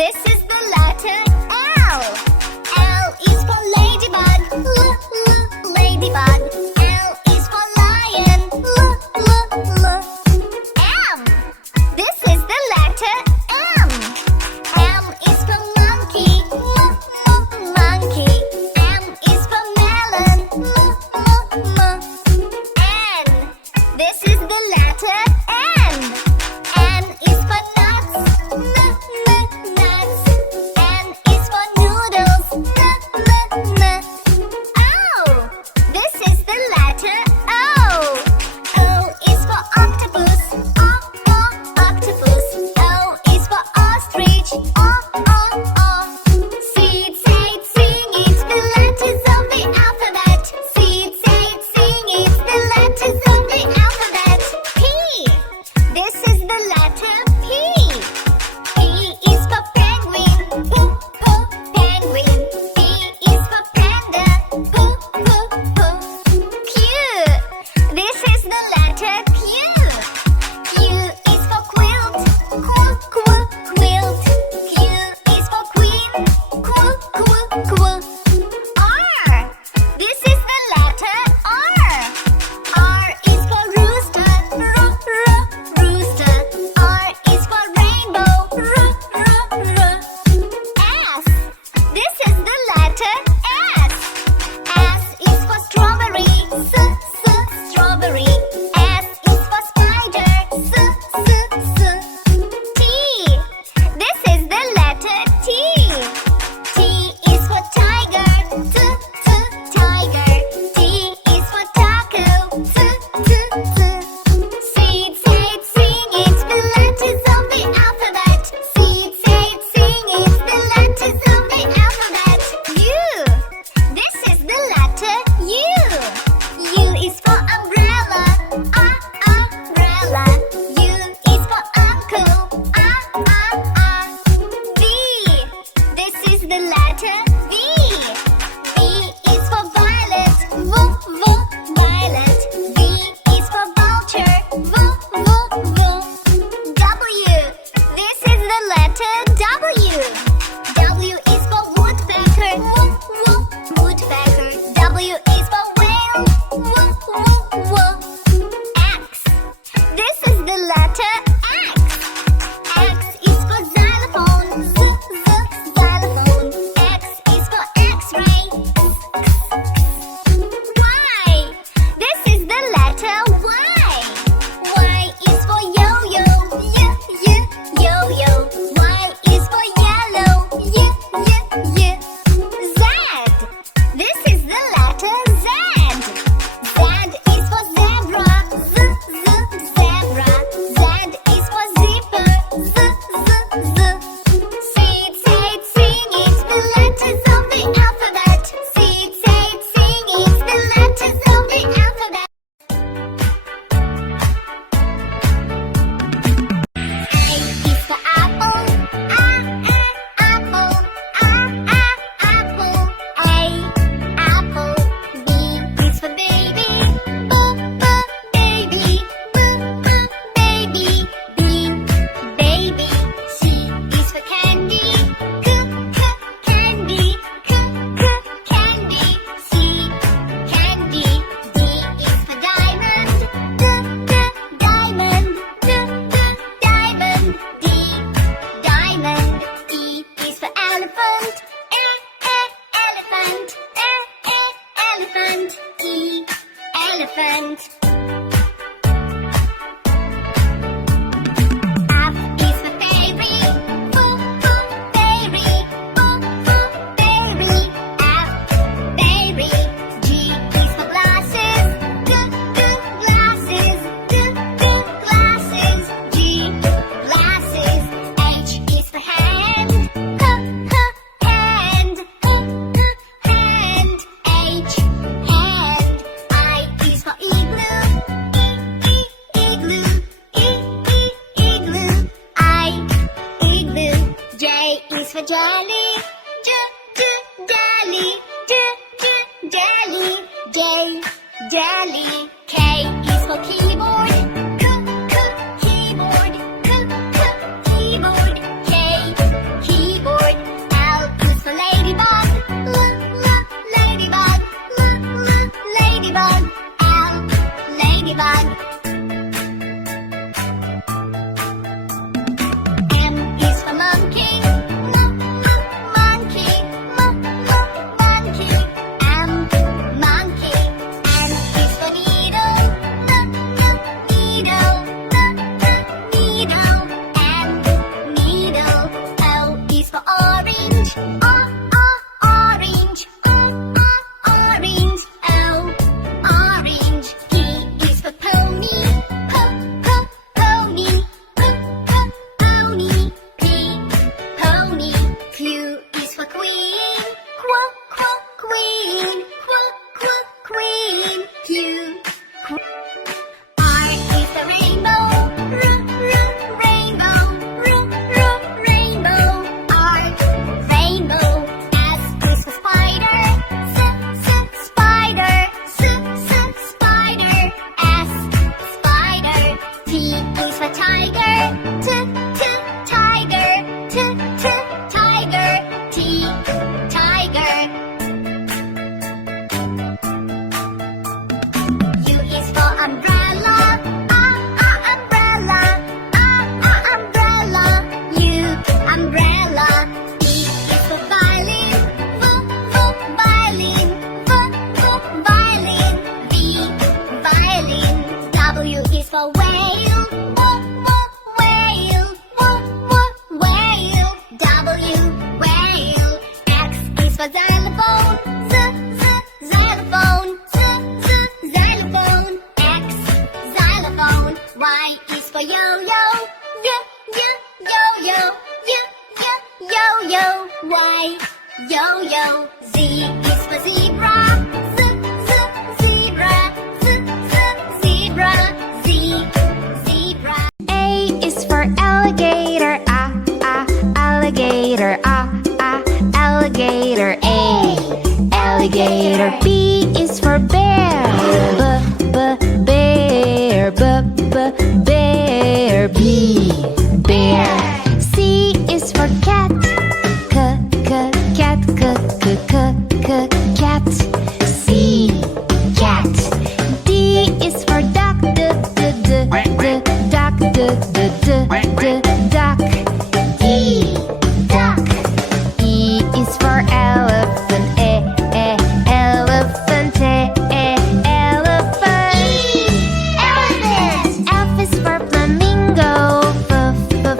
This is the letter L. L is for ladybug. Ladybug. L is for lion. M. This is the letter M. M is for monkey. Monkey. M is for melon. N. This is the letter N. N is for nuts. Nuts. N is for noodles. O. This is the letter O. O is for octopus. Octopus. O is for ostrich. Seed, say, sing it, the letters of the alphabet. Seed, say, sing it, the letters of the alphabet. P. This is the letter P. P is for penguin. Penguin. P is for panda. Q. This is the letter Q. Q is for quilt. Quilt. Q is for queen. R. This is the letter R. R is for rooster. Rooster. R is for rainbow. S. This is the letter S. S is for strawberry. Strawberry. S is for spider. T. This is the letter T. T is for tiger. Tiger. T is for taco. Seed, say, sing it, the letters of the alphabet. Seed, say, sing it, the letters of the alphabet. U. This is the letter U. U is for umbrella. Umbrella. U is for uncle. V. This is the letter V. V is for violet. Violet. V is for vulture. W. This is the letter W. W is for woodpecker. Woodpecker. W is for whale. X. This is the letter X. X is for xylophone. Xylophone. X is for X-ray. Y. This is the letter Y. Y is for yo-yo. Yo-yo. Y is for yellow. Z. This is the letter Z. Z is for zebra. Zebra. Z is for zipper. Seed, say, sing it, the letters of the alphabet. Seed, say, sing it, the letters of the alphabet. A is for apple. Apple. Apple. A. Apple. B is for baby. Baby. Baby. B. Baby. C is for candy. Candy. Candy. C. Candy. D is for diamond. Diamond. Diamond. D. Diamond. E is for elephant. Elephant. Elephant. E. Elephant. F is for fairy. Fairy. Fairy. F. Fairy. G is for glasses. Glasses. Glasses. G. Glasses. H is for hand. Hand. Hand. H. Hand. I is for igloo. Igloo. Igloo. I. Igloo. J is for jelly. Jelly. Jelly. J. Jelly. K is for keyboard. Keyboard. Keyboard. K. orange. Orange. Orange. Orange. P is for pony. Pony. Pony. P, pony. Q is for queen. Queen. Queen. Q. R is the rainbow. Rainbow. Rainbow. R, rainbow. S is for spider. Spider. Spider. S, spider. T is for tiger. Tiger. Tiger. T, tiger. U is for umbrella. Umbrella. Umbrella. U, umbrella. V is for violin. Violin. Violin. V, violin. W is for whale. Whale. Whale. W, whale. X is for xylophone. Xylophone. Xylophone. X, xylophone. Y is for yo-yo. Yo-yo. Yo-yo. Y, yo-yo. Z is for zebra. Zebra. Zebra. Z, zebra. A is for alligator. Alligator. Alligator. A, alligator. B is for bear. Bear. Bear. B, bear. C is for cat. Cat. Cat. C, cat. D is for duck. Duck. Duck. E, duck. E is for elephant. Elephant. Elephant. Elephant. F is for flamingo.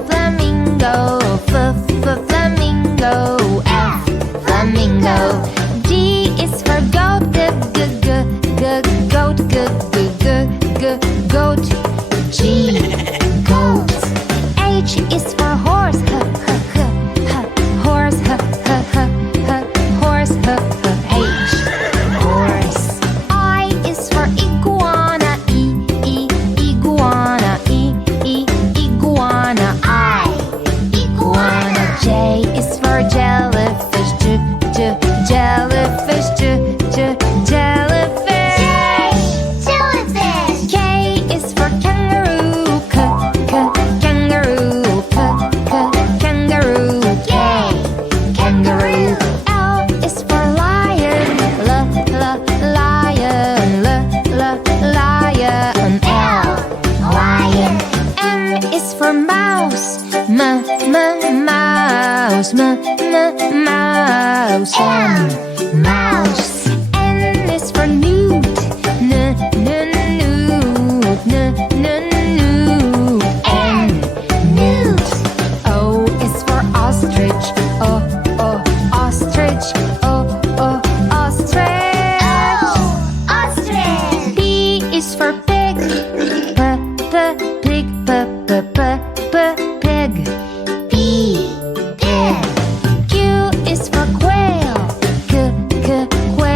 Flamingo. Flamingo. F, flamingo. G is for goat. Goat. G, goat. H is for horse. Horse. Horse. H, horse. I is for iguana. Iguana. Iguana. I, iguana. J is for jellyfish. Jellyfish. Jellyfish. Jellyfish. K is for kangaroo. Kangaroo. Kangaroo. K, kangaroo. L is for lion. Lion. Lion. L, lion. M is for mouse. Mouse. Mouse. Mouse. N is for newt. Newt. N, newt. O is for ostrich. Ostrich. Ostrich. Ostrich. P is for pig. Pig. Pig. P, pig. Q is for quail. Quail.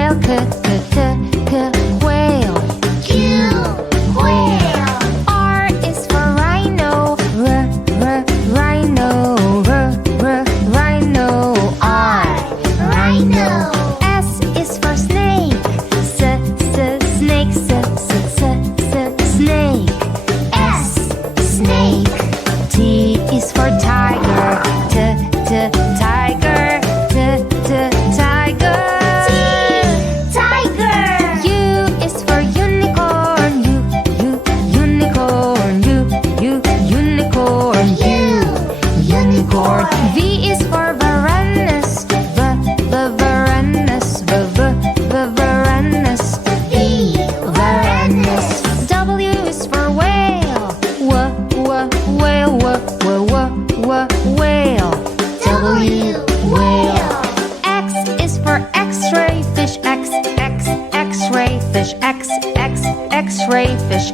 X-ray fish.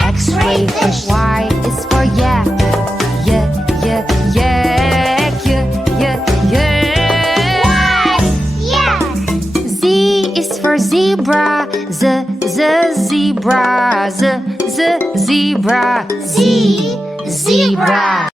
X-ray fish. Y is for yak. Yak. Z is for zebra. Zebra. Zebra. Zebra.